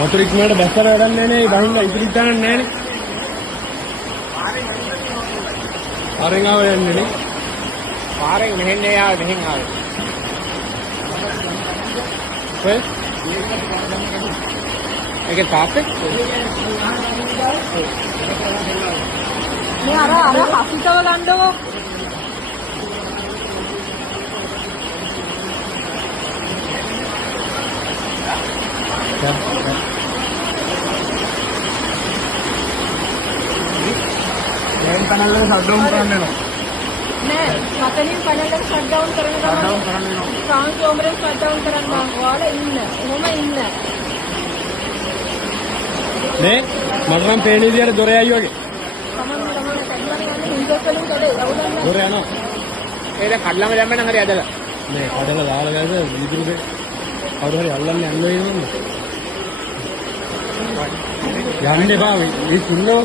වතුර ඉක්මනට බැස්සර වැඩක් නැහැ නේ. බහින්න ඉතිරිත් ගන්න නැහැ නේ. පාරෙන් ආව යන්නේ නේ. පාරෙන් මෙහෙන් ආවේ මෙහෙන් ආවේ. ඔය ඒකේ තාත්තේ මේ අර හසිතව ගන්නවෝ. දැන් panel එක shutdown කරන්න වෙනවා. නෑ මතනින් panel එක shutdown කරන ගමන් transformer එක shutdown කරන්න මම ඔයාලා ඉන්න. එහෙම ඉන්න. නේ මට නම් පේන විදියට දොර යයි වගේ. තමන් කැඩලා යන්නේ හින්දෝකලින් කඩේ යවුදන්න. දොර යනවා. ඒ දැන් කඩලාම දැම්ම නම් හරි ඇදලා. මේ කඩලා දාලා ගාද විදුරුගේ කවුරු හරි අල්ලන්නේ යන්න වෙනවද? යන්න එපා මේ ඉන්නෝ